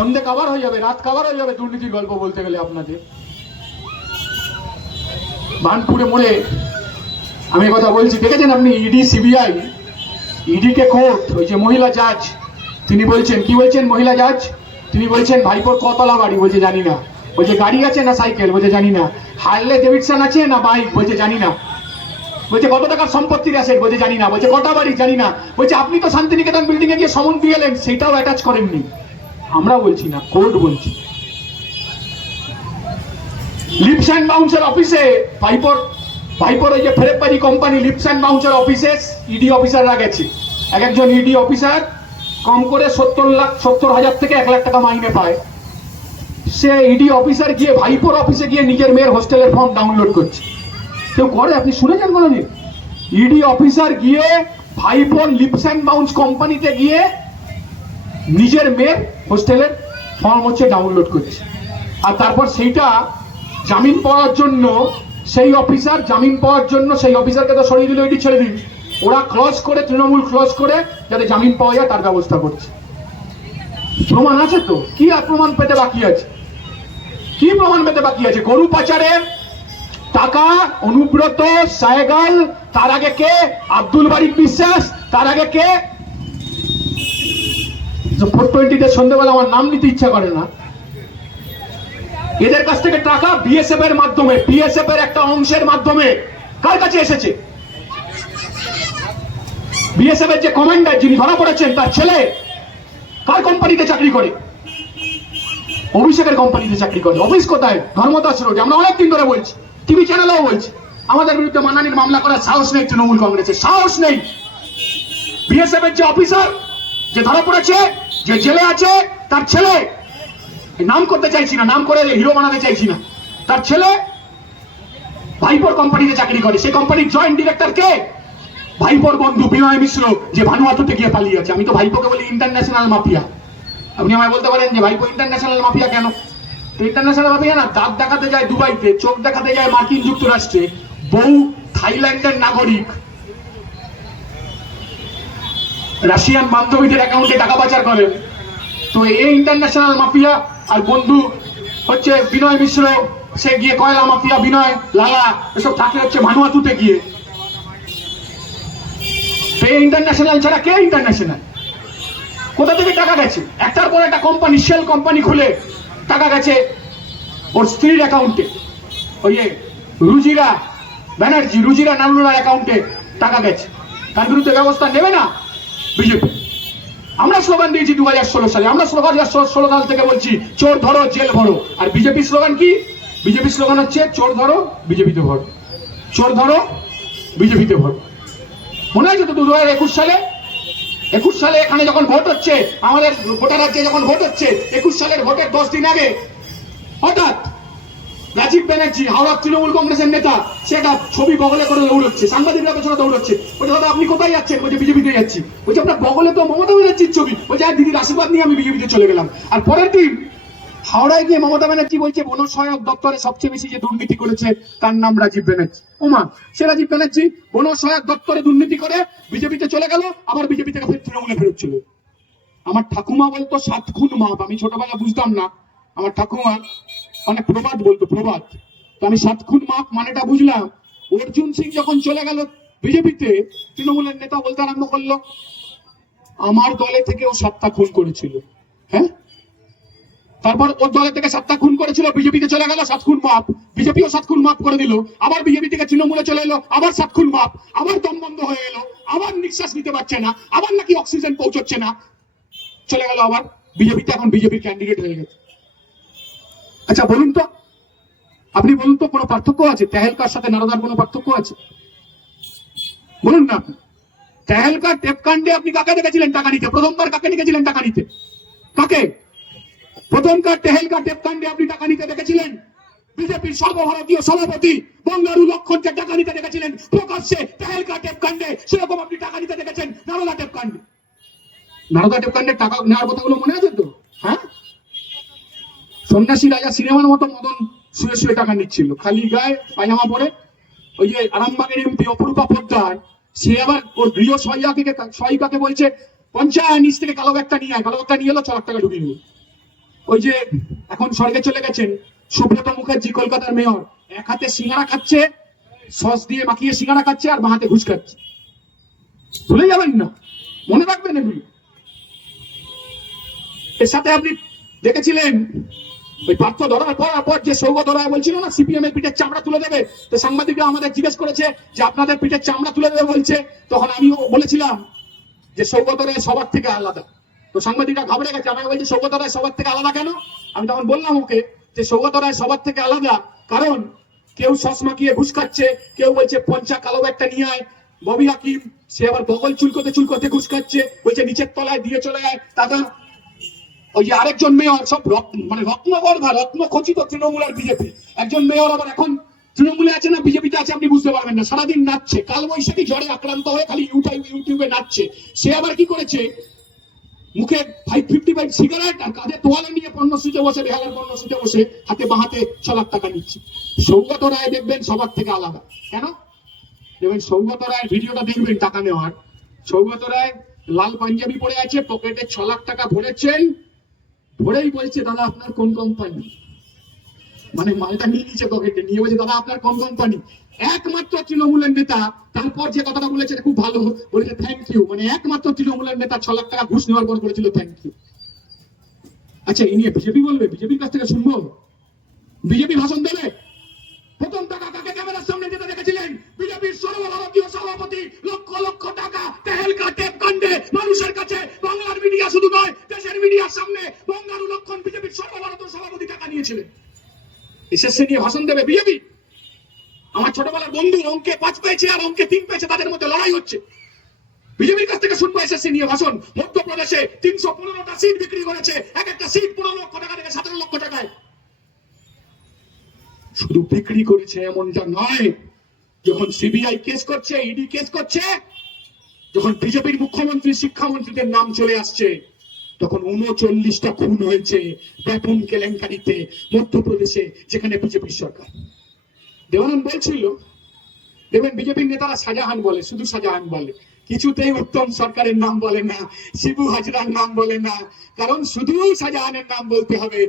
সন্ধে কাবার হয়ে যাবে, রাত কাবার হয়ে যাবে দুর্নীতির গল্প বলতে গেলে আপনাদের। বানপুরে মোড়ে আমি কথা বলছি, দেখেছেন আপনি ইডি সিবিআই, ইডি কে কোর্ট, ওই যে মহিলা জাজ তিনি বলছেন, কি বলছেন মহিলা জাজ, তিনি বলছেন ভাইপোর কতলা বাড়ি, বলছে জানি না। বলছে গাড়ি আছে না সাইকেল, বলছে জানি না। হার্লে ডেভিডসন আছে না বাইক, বলছে জানি না। বলছে কত টাকার সম্পত্তির অ্যাসেট, বলছে জানি না। বলছে কটা বাড়ি, জানি না। বলছে আপনি তো শান্তিনিকেতন বিল্ডিং এ গিয়ে সমন দিয়ে এলেন, সেটাও অ্যাটাচ করেননি। আমরা বলছি না, কোর্ট বলছি। লিপস অ্যান্ড বাউন্সের অফিসে ভাইপোর ওই যে ফেরেববাড়ি কোম্পানি লিপস অ্যান্ড বাউন্সের অফিসে ইডি অফিসাররা গেছে। এক একজন ইডি অফিসার কম করে 70,000 থেকে 1 লাখ টাকা মাইনে পায়। সে ইডি অফিসার গিয়ে ভাইপোর অফিসে গিয়ে নিজের মেয়ের হোস্টেলের ফর্ম ডাউনলোড করছে। কেউ করে? আপনি শুনেছেন কোনোদিন? ইডি অফিসার গিয়ে ভাইপোর লিপস অ্যান্ড বাউন্স কোম্পানিতে গিয়ে নিজের মেয়ের হোস্টেলের ফর্ম হচ্ছে ডাউনলোড করছে। আর তারপর সেইটা জামিন পাওয়ার জন্য সেই অফিসার জামিন পাওয়ার জন্য সেই অফিসারকে তো সরিয়ে দিল, ইডি ছেড়ে দিল, ওরা ক্লজ করে, তৃণমূল ক্লজ করে যাতে জামিন পাওয়া যায় তার ব্যবস্থা করছে। প্রমাণ আছে তো, কি আর প্রমাণ পেতে বাকি আছে? কি প্রমাণ পেতে বাকি আছে? গরু পাচারের টাকা অনুব্রত সায়গাল, তার আগে কে আব্দুল বারিক বিশ্বাস, তার আগে কে 420-তে সন্ধ্যেবেলা আমার নাম নিতে ইচ্ছা করে না, এদের কাছ থেকে টাকা বিএসএফ এর মাধ্যমে, বিএসএফ এর একটা অংশের মাধ্যমে কার কাছে এসেছে? বিএসএফ এর যে কমান্ডার যিনি ধরা পড়েছেন তার ছেলে কার কোম্পানিতে চাকরি করে? অভিষেকের কোম্পানিতে চাকরি করে। অফিস কোথায়? ধর্মদাস রোডে। আমরা অনেকদিন ধরে বলছি, টিভি চ্যানেলেও বলছি, আমাদের বিরুদ্ধে মানহানির মামলা করার সাহস নেই তৃণমূল কংগ্রেসের, সাহস নেই। বিএসএফ এর যে অফিসার যে ধরা পড়েছে, যে জেলে আছে, তার ছেলে, নাম করতে চাইছি না, নাম করে হিরো বানাতে চাইছি না, তার ছেলে ভাইপোর কোম্পানিতে চাকরি করে। সেই কোম্পানির জয়েন্ট ডিরেক্টর কে? ভাইপোর বন্ধু বিনয় মিশ্র, যে ভানুয়াতুতে গিয়ে পালিয়ে আছে। আমি তো ভাইপোকে বলি ইন্টারন্যাশনাল মাফিয়া। আপনি আমায় বলতে পারেন যে ভাইপো ইন্টারন্যাশনাল মাফিয়া কেন? ইন্টারন্যাশনাল মাফিয়া না, দাঁত দেখাতে যায় দুবাইতে, চোখ দেখাতে যায় মার্কিন যুক্তরাষ্ট্রে, বউ থাইল্যান্ডের নাগরিক, রাশিয়ান বান্ধবীদের অ্যাকাউন্টে টাকা পাচার করে। তো এই ইন্টারন্যাশনাল মাফিয়া, আর বন্ধু হচ্ছে বিনয় মিশ্র, সে গিয়ে কয়লা মাফিয়া, বিনয় লালা এসব থাকে হচ্ছে ভানুয়াতুতে গিয়ে। ইন্টারন্যাশনাল ছাড়া কে ইন্টারন্যাশনাল? কোথা থেকে টাকা গেছে? একটার পর একটা কোম্পানি, শেল কোম্পানি খুলে টাকা গেছে ওর স্ত্রীর অ্যাকাউন্টে, ওই রুজিরা ব্যানার্জি, রুজিরা নান্নুরার অ্যাকাউন্টে টাকা গেছে। তার বিরুদ্ধে ব্যবস্থা নেবে না বিজেপি? আমরা স্লোগান দিয়েছি 2016 সালে, আমরা 2016 সাল থেকে বলছি চোর ধরো জেল ভরো। আর বিজেপি স্লোগান কি? বিজেপি স্লোগান হচ্ছে চোর ধরো বিজেপিতে ভরো, চোর ধরো বিজেপিতে ভরো। মনে আছে তো 2021 সালে? 21 সালে এখানে যখন ভোট হচ্ছে, আমাদের গোটা রাজ্যে যখন ভোট হচ্ছে, 21 সালের ভোটের 10 দিন আগে হঠাৎ রাজীব ব্যানার্জি, হাওড়া তৃণমূল কংগ্রেসের নেতা, সেটা ছবি বগলে করে দৌড়চ্ছে, সাংবাদিকরা পেছনে দৌড়চ্ছে। বলছে দাদা আপনি কোথায় যাচ্ছেন? বলছে বিজেপিতে যাচ্ছি। বলছে আপনার বগলে তো মমতা ব্যানার্জির ছবি। বলছে আর দিদির আশীর্বাদ নিয়ে আমি বিজেপিতে চলে গেলাম। আর পরের দিন হাওড়ায় গিয়ে মমতা ব্যানার্জি বলছে বন সহায়ক দপ্তরে সবচেয়ে বেশি যে দুর্নীতি করেছে তার নাম রাজীব ব্যানার্জি। ওমা, সে রাজীব ব্যানার্জি বন সহায়ক দপ্তরে দুর্নীতি করে বিজেপিতে চলে গেল, আবার বিজেপি থেকে ফের তৃণমূলে ফেরত ছিল। আমার ঠাকুমা বলতো 7 খুন মাপ, আমি ছোটবেলা বুঝতাম না, আমার ঠাকুমা অনেক প্রবাদ বলতো, প্রবাদ। তো আমি 7 খুন মাপ মানেটা বুঝলাম। অর্জুন সিং যখন চলে গেল বিজেপিতে, তৃণমূলের নেতা বলতে আরম্ভ করলো আমার দলে থেকে ও 7টা খুন করেছিল। হ্যাঁ, তারপর ওর দলে থেকে 7টা খুন করেছিল, বিজেপিতে চলে গেল, 7 খুন মাপ, বিজেপিও 7 খুন মাপ করে দিল। আবার বিজেপি থেকে তৃণমূলে চলে এলো, আবার 7 খুন মাপ, আবার দম বন্ধ হয়ে এলো, আবার নিঃশ্বাস নিতে পারছে না, আবার নাকি অক্সিজেন পৌঁছচ্ছে না, চলে গেল আবার বিজেপিতে, এখন বিজেপির ক্যান্ডিডেট হয়ে গেছে। আচ্ছা বলুন তো, আপনি বলুন তো, কোনো পার্থক্য আছে তেহেলকার সাথে নারদার? কোনো পার্থক্য আছে? বলুন না আপনি। তেহেলকার টেপকাণ্ডে আপনি কাকে দেখেছিলেন টাকা নিতে? প্রথমবার কাকে দেখেছিলেন টাকা নিতে? কাকে? প্রথমকার তেহেলকার টেপকাণ্ডে আপনি টাকা নিতে দেখেছিলেন বিজেপির সর্বভারতীয় সভাপতি বঙ্গারু লক্ষণকে টাকা নিতে দেখেছিলেন প্রকাশ্যে তেহেলকার টেপকাণ্ডে। সেরকম আপনি টাকা নিতে দেখেছেন নারদা টেপকাণ্ডে। নারদা টেপকাণ্ডে টাকা নেওয়ার কথাগুলো মনে আছে তো? হ্যাঁ, সন্ন্যাসী রাজা সিনেমার মতো মদন শুয়ে শুয়ে টাকা নিচ্ছিল, খালি গায়ে পায়জামা পরে। ওই যে আরামবাগের এমপি অপরূপা পোদ্দার, সে আবার ওর গৃহ সহায়িকাকে বলছে পঞ্চায়েত নিচ থেকে কালো ব্যাগটা নিয়ে আয়, কালো ব্যাগটা নিয়ে এলো, 4 লাখ টাকা ঢুকিয়ে নিল। ওই যে এখন স্বর্গে চলে গেছেন সুব্রত মুখার্জি, কলকাতার মেয়র, এক হাতে সিঙ্গারা খাচ্ছে, সস দিয়ে মাখিয়ে সিঙ্গারা খাচ্ছে, আর বাঁ হাতে ঘুষ খাচ্ছে। ভুলে যাবেন না, মনে রাখবেন এগুলো। এর সাথে আপনি দেখেছিলেন ওই পার্থ ধরার পর যে সৌগত রায় বলছিল না সিপিএম এর পিঠের চামড়া তুলে দেবে, তো সাংবাদিকরা আমাদের জিজ্ঞেস করেছে যে আপনাদের পিঠের চামড়া তুলে দেবে বলছে, তখন আমিও বলেছিলাম যে সৌগত রায় সবার থেকে আলাদা। তো সাংবাদিকরা ঘাবড়ে গেছে, আমাকে বলছে সৌগত রায় সবার থেকে আলাদা কেন? আমি তখন বললাম ওকে যে সৌগত রায় সবার থেকে আলাদা কারণ কেউ সস মাখিয়ে ঘুষ খাচ্ছে, কেউ বলছে পঞ্চা কালো একটা নিয়ে আয়, ববি হাকিম সে আবার বগল চুলকোতে চুলকোতে ঘুষ খাচ্ছে, বলছে নিচের তলায় দিয়ে চলে যায় টাকা। ওই যে আরেকজন মেয়র সব মানে রত্নগর্ভা রত্নখচিত তৃণমূল আর বিজেপি, একজন মেয়র আবার এখন তৃণমূলে আছে না বিজেপিতে আছে আপনি বুঝতে পারবেন না, সারাদিন নাচছে, কাল বৈশাখী জ্বরে আক্রান্ত হয়ে খালি ইউটিউবে নাচছে। সে আবার কি করেছে, মুখে 555 সিগারেট আর কাঁধে তোয়ালে নিয়ে পণ্যসূচিতে বসে, বেহালার পণ্যসূচিতে বসে হাতে বাহাতে 6 লাখ টাকা নিচ্ছে। সৌগত রায় দেখবেন সবার থেকে আলাদা কেন? দেখবেন সৌগত রায়ের ভিডিওটা দেখবেন টাকা নেওয়ার, সৌগত রায় লাল পাঞ্জাবি পরে আছে, পকেটে 6 লাখ টাকা ভরেছেন, ভরেই বলছে দাদা আপনার কোন কোম্পানি, মানে মালটা নিয়ে নিচ্ছে পকেটে, নিয়ে বলছে দাদা আপনার কোন কোম্পানি। একমাত্র তৃণমূলের নেতা তারপর যে কথাটা বলেছে খুব ভালো, বলেছে থ্যাংক ইউ, মানে একমাত্র তৃণমূলের নেতা 6 লাখ টাকা ঘুষ নেওয়ার পর বলেছিল থ্যাংক ইউ। আচ্ছা এই নিয়ে বিজেপি বলবে, বিজেপির কাছ থেকে শুনবো, বিজেপি ভাষণ দেবে। প্রথম টাকা কাকে ক্যামেরার সামনে যেতে দেখেছিলেন? বিজেপির সর্বভারতীয় সভাপতি লক্ষ লক্ষ টাকা তেহেলকা টেপ কাণ্ডে মানুষের কাছে, বাংলার মিডিয়া শুধু নয় দেশের মিডিয়ার সামনে বঙ্গারু লক্ষণ বিজেপির সর্বভারতীয় সভাপতি টাকা নিয়েছিলেন। এসএসসি নিয়ে ভাষণ দেবে বিজেপি? আমার ছোটবেলার বন্ধু অঙ্কে 5 পেয়েছে আর অঙ্কে 3 পেয়েছে, তাদের মধ্যে লড়াই হচ্ছে, বিজেপির কাছ থেকে শুনবো এসএসসি নিয়ে ভাষণ। মধ্যপ্রদেশে 315টা সিট বিক্রি করেছে, এক একটা সিট 15 লক্ষ টাকা থেকে 17 লক্ষ টাকায়। শুধু বিক্রি করেছে এমনটা নয়, যখন সিবিআই কেস করছে, ইডি কেস করছে, যখন বিজেপির মুখ্যমন্ত্রী শিক্ষামন্ত্রীদের নাম চলে আসছে, তখন 39টা খুন হয়েছে বেতন কেলেঙ্কারিতে মধ্যপ্রদেশে, যেখানে বিজেপির সরকার। দেবানন্দ বলছিল, দেখবেন বিজেপির নেতারা শাহজাহান বলে, শুধু শাহজাহান বলে, কিছুতেই উত্তম সরকারের নাম বলে না, শিবু হাজরার নাম বলে না, কারণ শুধু শাহজাহানের নাম বলতে হবে।